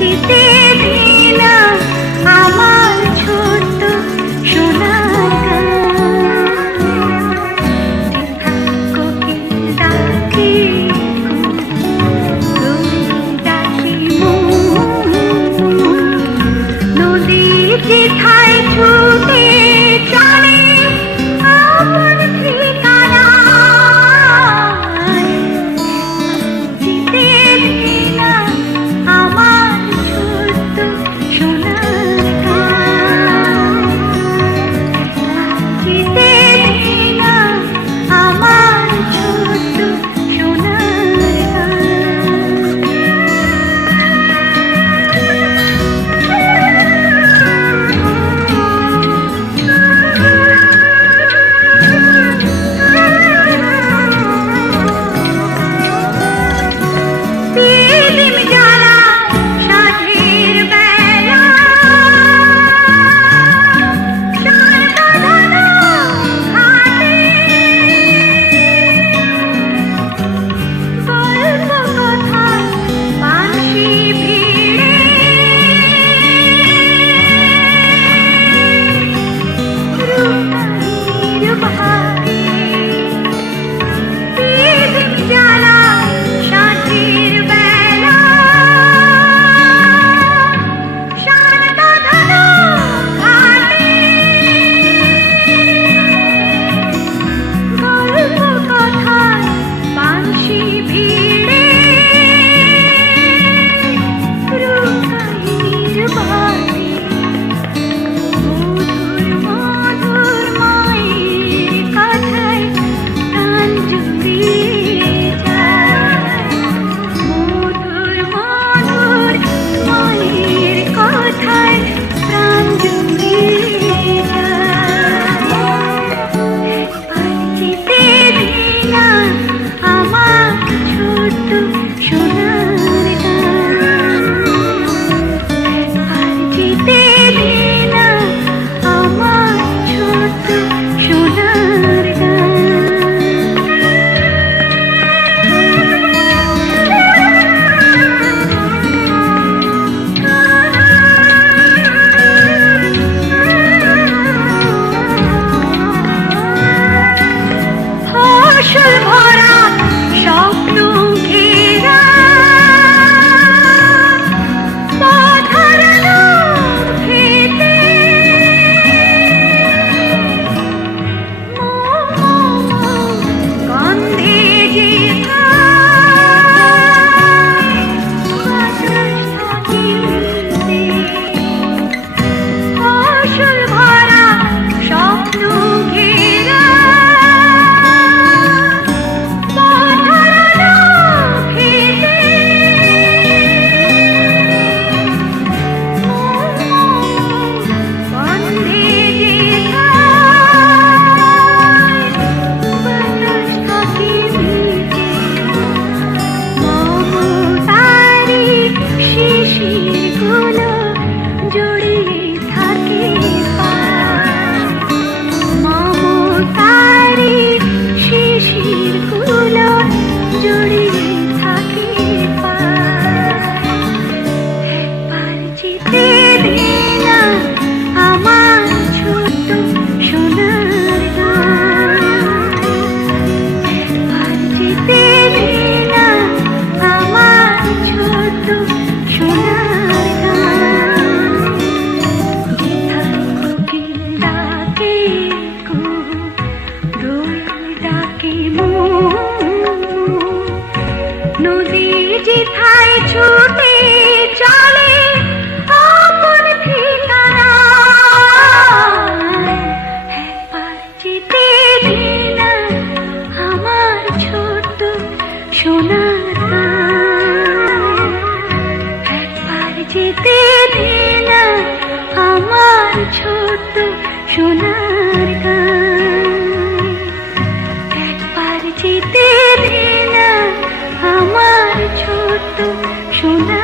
যেতে দে না আমার ছোট্ট সোনার গান। কোকিল ডাকে ডাকে নদী যেথায় ছুটে চলে আপন ঠিকানায়। যেতে দে না আমার ছোট্ট সোনার গান। যেতে দে না আমার ছোট্ট সোনার গান। পিলিম জ্বালা সাঁঝের বেলা, সার বাঁধানো ঘাটে গল্প কথা বাঁশি ভিড়ে রূপাইয়ের ভারে। পিলিম জ্বালা সাঁঝের বেলা, সার বাঁধানো ঘাটে গল্প কথার বাঁশি ভিড়ে রূপাইয়ের ভারে। মধুর মধুর মায়ের কথায় প্রাণ জুড়িয়ে যায়। মধুর মধুর মায়ের কথায় প্রাণ জুড়িয়ে যায়। আর যেতে দে না আমার ছোট্ট সোনার গান। আর যেতে দে না আমার ছোট্ট সোনার গান। ফসল ভরা স্বপ্ন ঘেরা পথ হারানো খেতে গন্ধে যেথায় বাতাস থাকে মিলতে। ফসল ভরা স্বপ্ন ঘেরা পথ হারানো খেতে গন্ধে যেথায় বাতাস থাকে মিলতে। মমতারি শিশিরগুলো জড়িয়ে থাকে পায়। মমতারি শিশিরগুলো জড়িয়ে থাকে পায়। একবার যেতে দে না আমার ছোট্ট সোনার গান। একবার যেতে দে না আমার ছোট্ট সোনার গান। যেথায় কোকিল ডাকে দোল ডাকে নদী যেথায় ছুটে চলে আপন ঠিকানায়। একবার যেতে দে না আমার ছোট্ট সোনার গান। একবার যেতে দে না আমার ছোট্ট সোনার গান। একবার যেতে দে না আমার ছোট্ট সোনার